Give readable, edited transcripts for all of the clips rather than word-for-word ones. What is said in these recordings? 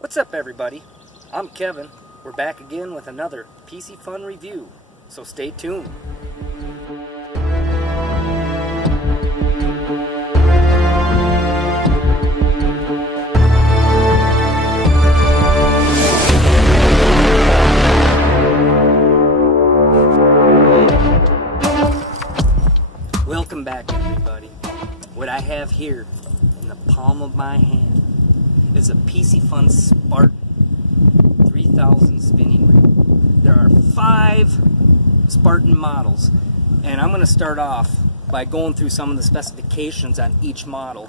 What's up, everybody? I'm Kevin. We're back again with another Piscifun review, so stay tuned. Welcome back, everybody. What I have here in the palm of my hand is a Piscifun Spartan 3000 spinning reel. There are 5 Spartan models, and I'm going to start off by going through some of the specifications on each model.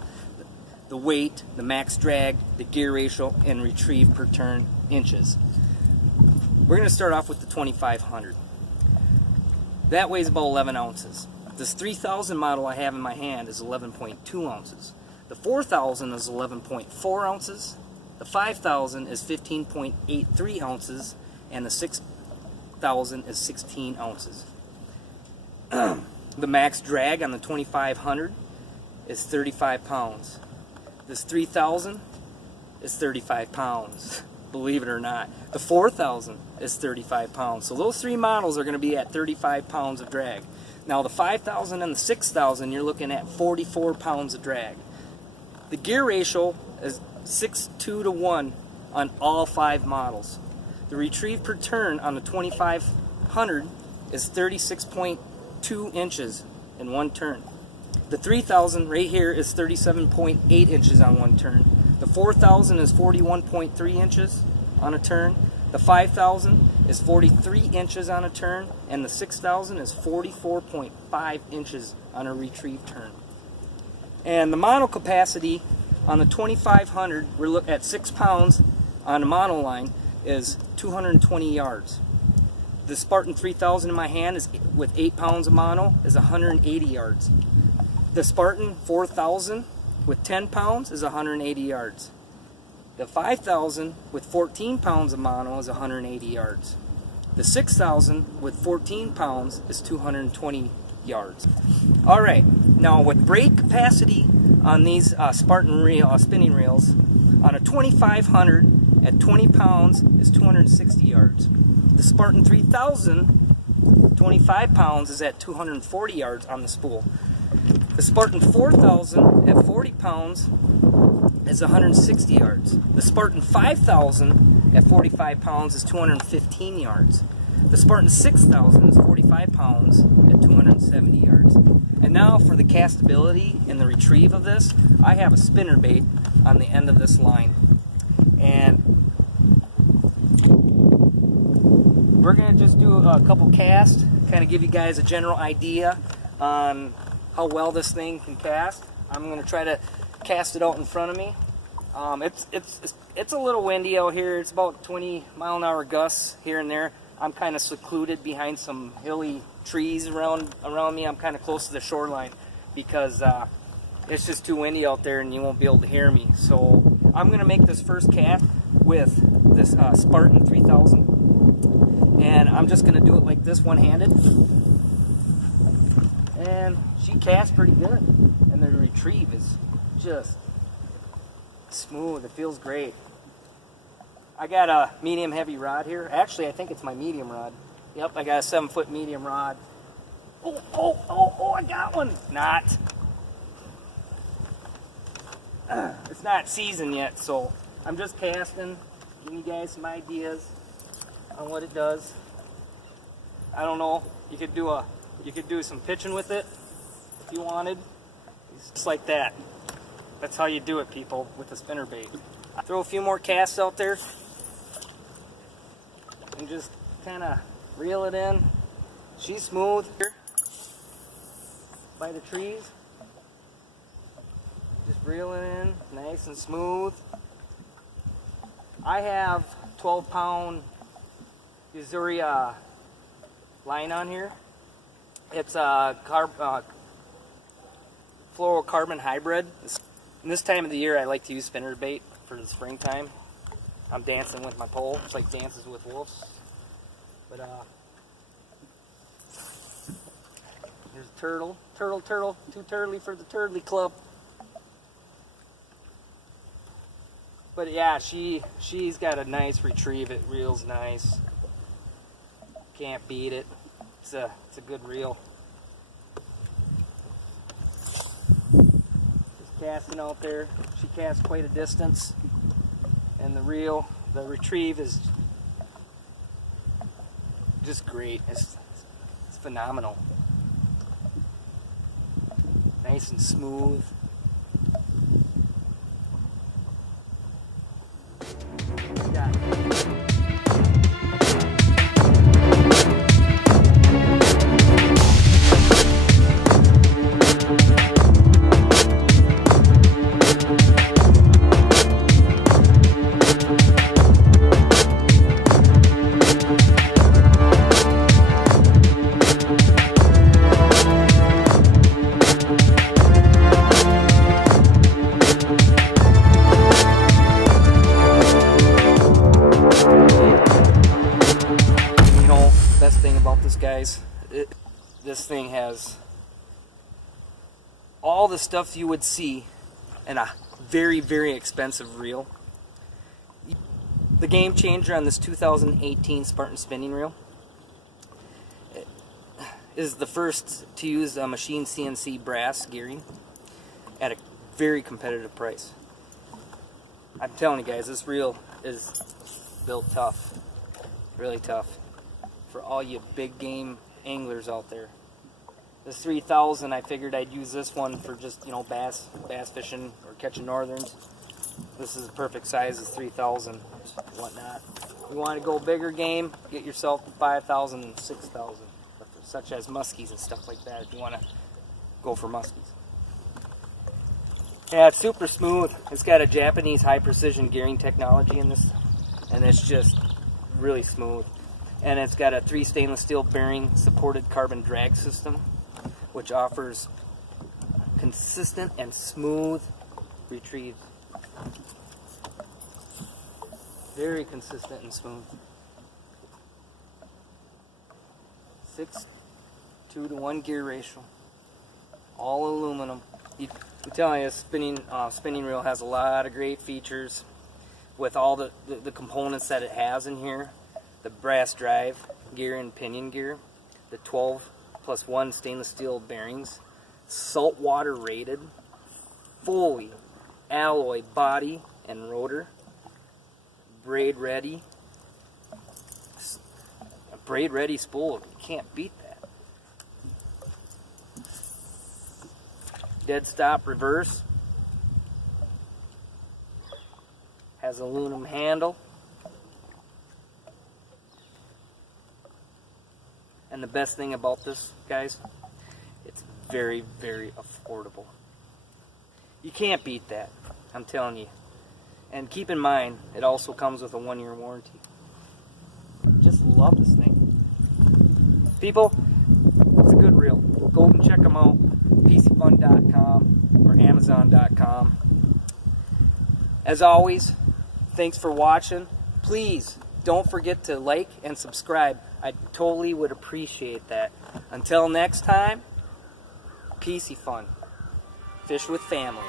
The weight, the max drag, the gear ratio, and retrieve per turn inches. We're going to start off with the 2500. That weighs about 11 ounces. This 3000 model I have in my hand is 11.2 ounces. The 4000 is 11.4 ounces. The 5000 is 15.83 ounces. And the 6000 is 16 ounces. The max drag on the 2500 is 35 pounds. This 3000 is 35 pounds. Believe it or not. The 4000 is 35 pounds. So those 3 models are going to be at 35 pounds of drag. Now the 5000 and the 6000, you're looking at 44 pounds of drag. The gear ratio is 6:2 to 1 on all 5 models. The retrieve per turn on the 2500 is 36.2 inches in one turn. The 3000 right here is 37.8 inches on one turn. The 4000 is 41.3 inches on a turn. The 5000 is 43 inches on a turn, and the 6000 is 44.5 inches on a retrieve turn. And the mono capacity on the 2500, we're looking at 6 pounds on the mono line, is 220 yards. The Spartan 3000 in my hand is with 8 pounds of mono is 180 yards. The Spartan 4000 with 10 pounds is 180 yards. The 5000 with 14 pounds of mono is 180 yards. The 6000 with 14 pounds is 220 yards. All right, now with brake capacity on these Spartan spinning reels, on a 2500 at 20 pounds is 260 yards. The Spartan 3000, 25 pounds, is at 240 yards on the spool. The Spartan 4000 at 40 pounds is 160 yards. The Spartan 5000 at 45 pounds is 215 yards. The Spartan 6000 is 45 pounds at 270 yards. And now for the castability and the retrieve of this, I have a spinner bait on the end of this line. And we're going to just do a couple casts, kind of give you guys a general idea on how well this thing can cast. I'm going to try to cast it out in front of me. It's a little windy out here. It's about 20 mile an hour gusts here and there. I'm kind of secluded behind some hilly trees around me. I'm kind of close to the shoreline because it's just too windy out there and you won't be able to hear me. So I'm going to make this first cast with this Spartan 3000, and I'm just going to do it like this, one-handed. And she casts pretty good, and the retrieve is just smooth. It feels great. I got a medium heavy rod here. Actually, I think it's my medium rod. Yep, I got a 7-foot medium rod. Oh, I got one. Not. It's not seasoned yet, so I'm just casting, giving you guys some ideas on what it does. I don't know. You could do some pitching with it if you wanted. It's just like that. That's how you do it, people, with a spinner bait. Throw a few more casts out there and just kind of reel it in. She's smooth here by the trees. Just reel it in, nice and smooth. I have 12-pound Usuria line on here. It's a fluorocarbon hybrid. This time of the year, I like to use spinner bait for the springtime. I'm dancing with my pole. It's like dances with wolves. But there's a turtle. Turtle. Too turtly for the turtley club. But yeah, she's got a nice retrieve. It reels nice. Can't beat it. It's a good reel. Just casting out there. She casts quite a distance, and the retrieve is just great. It's phenomenal. Nice and smooth. Best thing about this, guys, this thing has all the stuff you would see in a very, very expensive reel. The game changer on this 2018 Spartan Spinning Reel is the first to use a machine CNC brass gearing at a very competitive price. I'm telling you guys, this reel is built tough, really tough. For all you big game anglers out there. This 3000, I figured I'd use this one for just, you know, bass fishing or catching northerns. This is the perfect size, is 3000, whatnot. If you want to go bigger game, get yourself the 5000 and 6000, such as muskies and stuff like that, if you want to go for muskies. Yeah, it's super smooth. It's got a Japanese high precision gearing technology in this, and it's just really smooth. And it's got a 3 stainless steel bearing supported carbon drag system, which offers consistent and smooth retrieve. Very consistent and smooth. 6:2-to-1 gear ratio. All aluminum. I'm telling you, spinning reel has a lot of great features with all the components that it has in here. The brass drive gear and pinion gear, the 12+1 stainless steel bearings, saltwater rated, fully alloy body and rotor, braid ready, a braid ready spool. You can't beat that. Dead stop reverse, has aluminum handle. And the best thing about this, guys, it's very, very affordable. You can't beat that, I'm telling you. And keep in mind, it also comes with a 1-year warranty. Just love this thing. People, it's a good reel. Go and check them out. Piscifun.com or Amazon.com. As always, thanks for watching. Please don't forget to like and subscribe. I totally would appreciate that. Until next time, Piscifun. Fish with family.